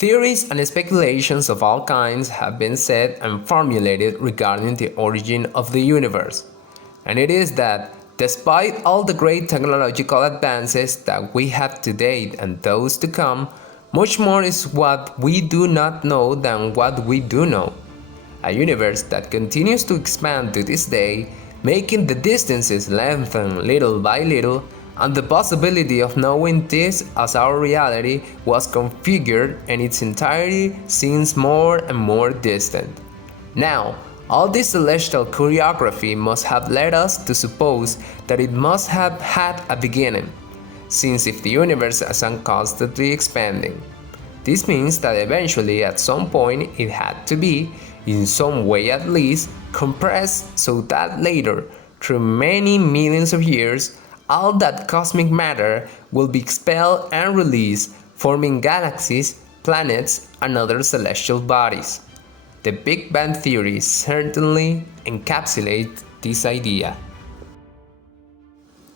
Theories and speculations of all kinds have been said and formulated regarding the origin of the universe. And it is that, despite all the great technological advances that we have to date and those to come, much more is what we do not know than what we do know. A universe that continues to expand to this day, making the distances lengthen little by little, and the possibility of knowing this as our reality was configured in its entirety seems more and more distant. Now, all this celestial choreography must have led us to suppose that it must have had a beginning, since if the universe is constantly expanding, this means that eventually at some point it had to be, in some way at least, compressed so that later, through many millions of years, all that cosmic matter will be expelled and released, forming galaxies, planets, and other celestial bodies. The Big Bang Theory certainly encapsulates this idea.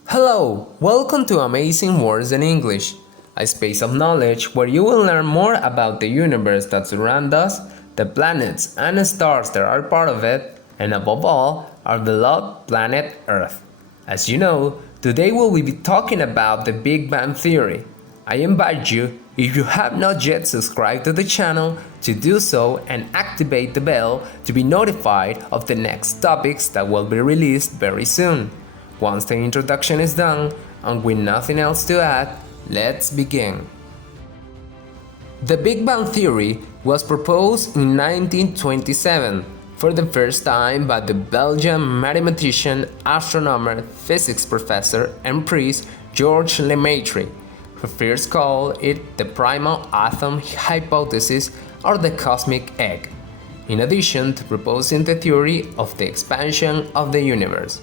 Hello, welcome to Amazing Words in English, a space of knowledge where you will learn more about the universe that surrounds us, the planets and stars that are part of it, and above all, our beloved planet Earth. As you know, today we will be talking about the Big Bang Theory. I invite you, if you have not yet subscribed to the channel, to do so and activate the bell to be notified of the next topics that will be released very soon. Once the introduction is done, and with nothing else to add, let's begin. The Big Bang Theory was proposed in 1927 for the first time by the Belgian mathematician, astronomer, physics professor and priest Georges Lemaitre, who first called it the primal atom hypothesis or the cosmic egg, in addition to proposing the theory of the expansion of the universe.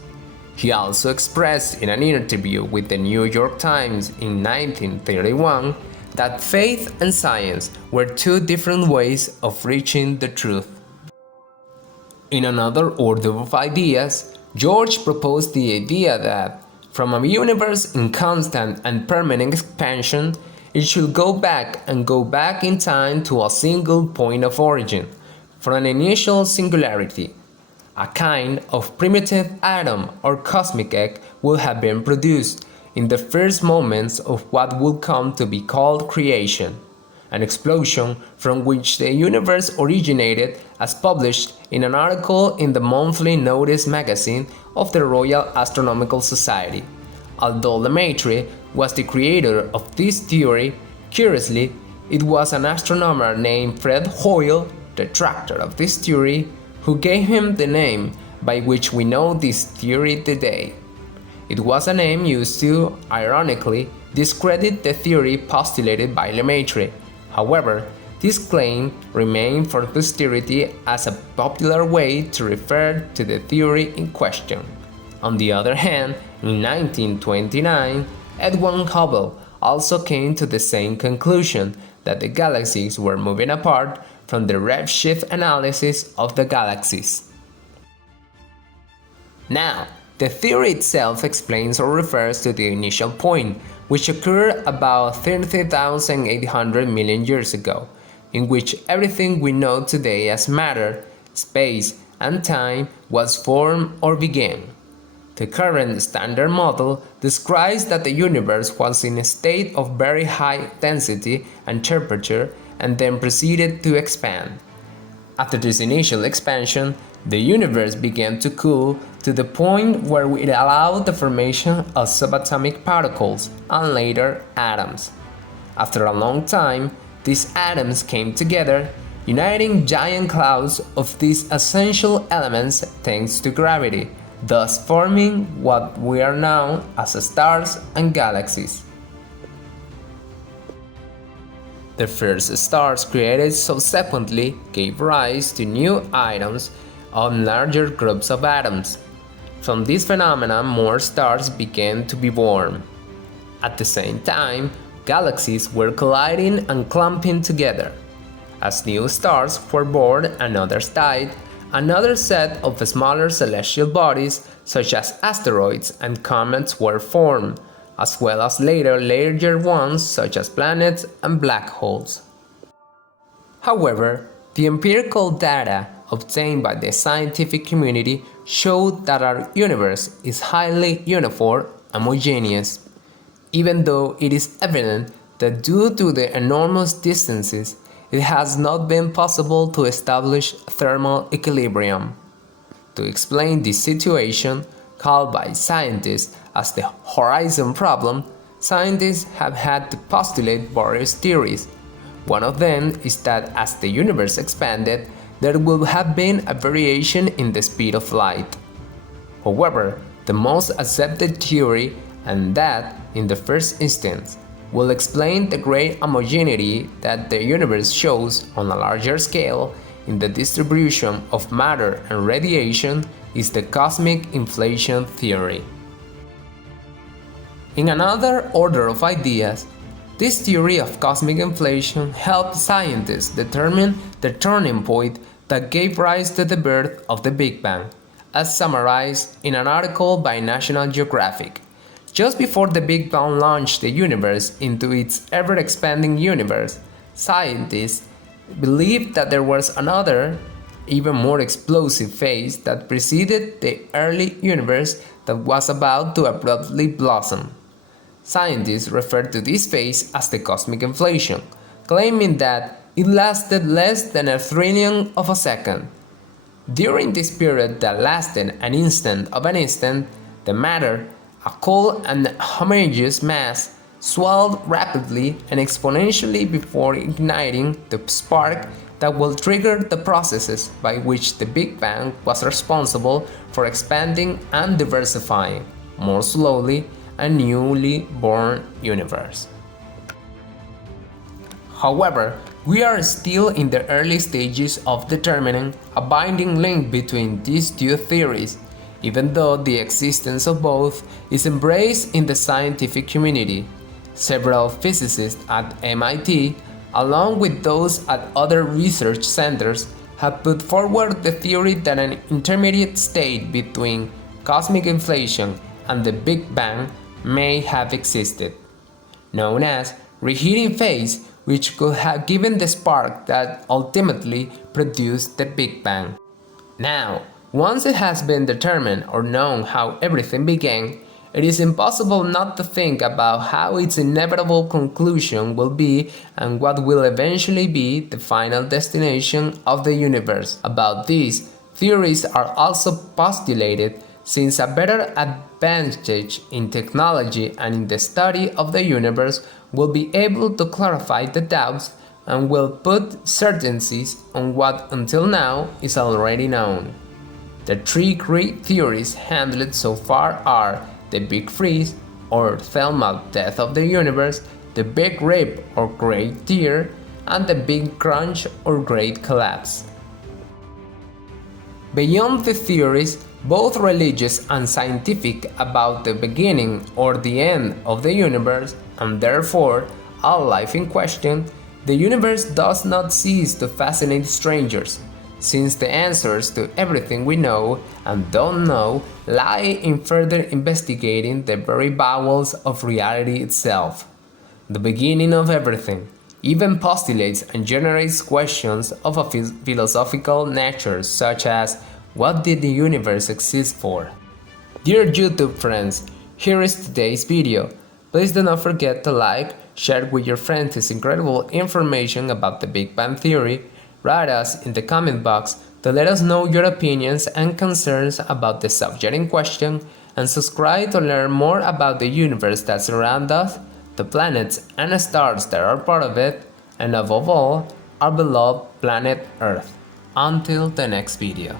He also expressed in an interview with the New York Times in 1931 that faith and science were two different ways of reaching the truth. In another order of ideas, George proposed the idea that, from a universe in constant and permanent expansion, it should go back in time to a single point of origin, from an initial singularity. A kind of primitive atom or cosmic egg will have been produced in the first moments of what will come to be called creation, an explosion from which the universe originated, as published in an article in the monthly Notice magazine of the Royal Astronomical Society. Although Lemaitre was the creator of this theory, curiously, it was an astronomer named Fred Hoyle, the detractor of this theory, who gave him the name by which we know this theory today. It was a name used to, ironically, discredit the theory postulated by Lemaitre. However, this claim remained for posterity as a popular way to refer to the theory in question. On the other hand, in 1929, Edwin Hubble also came to the same conclusion, that the galaxies were moving apart from the redshift analysis of the galaxies. Now, the theory itself explains or refers to the initial point, which occurred about 30,800 million years ago, in which everything we know today as matter, space, and time was formed or began. The current standard model describes that the universe was in a state of very high density and temperature and then proceeded to expand. After this initial expansion, the universe began to cool to the point where it allowed the formation of subatomic particles and later atoms. After a long time, these atoms came together, uniting giant clouds of these essential elements thanks to gravity, thus forming what we are now as stars and galaxies. The first stars created subsequently gave rise to new atoms on larger groups of atoms. From this phenomenon, more stars began to be born. At the same time, galaxies were colliding and clumping together. As new stars were born and others died, another set of smaller celestial bodies, such as asteroids and comets, were formed, as well as later larger ones such as planets and black holes. However, the empirical data obtained by the scientific community showed that our universe is highly uniform and homogeneous, even though it is evident that due to the enormous distances, it has not been possible to establish thermal equilibrium. To explain this situation, called by scientists as the horizon problem, scientists have had to postulate various theories. One of them is that as the universe expanded, there would have been a variation in the speed of light. However, the most accepted theory, and that, in the first instance, will explain the great homogeneity that the universe shows on a larger scale in the distribution of matter and radiation, is the cosmic inflation theory. In another order of ideas, this theory of cosmic inflation helped scientists determine the turning point that gave rise to the birth of the Big Bang, as summarized in an article by National Geographic. Just before the Big Bang launched the universe into its ever-expanding universe, scientists believed that there was another, even more explosive phase that preceded the early universe that was about to abruptly blossom. Scientists refer to this phase as the cosmic inflation, claiming that it lasted less than a trillionth of a second. During this period that lasted an instant of an instant, the matter, a cold and homogeneous mass, swelled rapidly and exponentially before igniting the spark that will trigger the processes by which the Big Bang was responsible for expanding and diversifying, more slowly, a newly born universe. However, we are still in the early stages of determining a binding link between these two theories, even though the existence of both is embraced in the scientific community. Several physicists at MIT, along with those at other research centers, have put forward the theory that an intermediate state between cosmic inflation and the Big Bang may have existed, known as reheating phase, which could have given the spark that ultimately produced the Big Bang. Now, once it has been determined or known how everything began, it is impossible not to think about how its inevitable conclusion will be and what will eventually be the final destination of the universe. About this, theories are also postulated, since a better advantage in technology and in the study of the universe will be able to clarify the doubts and will put certainties on what until now is already known. The three great theories handled so far are the Big Freeze, or thermal death of the universe, the Big Rip, or Great Tear, and the Big Crunch, or Great Collapse. Beyond the theories, both religious and scientific, about the beginning or the end of the universe, and therefore all life in question, the universe does not cease to fascinate strangers, since the answers to everything we know and don't know lie in further investigating the very bowels of reality itself. The beginning of everything even postulates and generates questions of a philosophical nature, such as, what did the universe exist for? Dear YouTube friends, here is today's video. Please do not forget to like, share with your friends this incredible information about the Big Bang Theory, write us in the comment box to let us know your opinions and concerns about the subject in question, and subscribe to learn more about the universe that surrounds us, the planets and stars that are part of it, and above all, our beloved planet Earth. Until the next video.